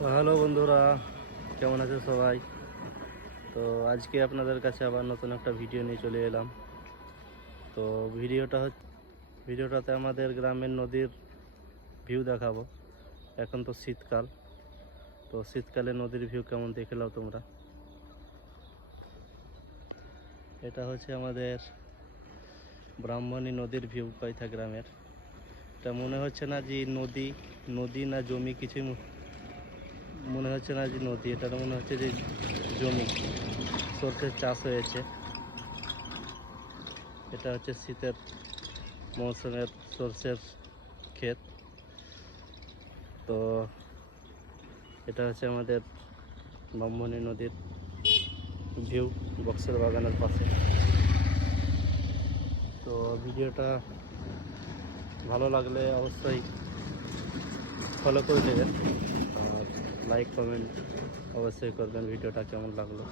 তো হ্যালো বন্ধুরা, কেমন আছে সবাই? তো আজকে আপনাদের কাছে আবার নতুন একটা ভিডিও নিয়ে চলে এলাম। তো ভিডিওটাতে আমাদের গ্রামের নদীর ভিউ দেখাবো। এখন তো শীতকাল, তো শীতকালে নদীর ভিউ কেমন দেখে নাও তোমরা। এটা হচ্ছে আমাদের ব্রাহ্মণী নদীর ভিউ পাইথা গ্রামের। এটা মনে হচ্ছে না যে নদী, নদী না জমি, কিছুই মনে হচ্ছে না যে নদী, এটা মনে হচ্ছে যে জমি, সর্ষের চাষ হয়েছে। এটা হচ্ছে শীতের মৌসুমের সর্ষের ক্ষেত। তো এটা হচ্ছে আমাদের ব্রাহ্মণী নদীর ভিউ, বক্সের বাগানের পাশে। তো ভিডিওটা ভালো লাগলে অবশ্যই ফলো করে দেবেন, আর লাইক কমেন্ট অবশ্যই করবেন ভিডিওটা কেমন লাগলো।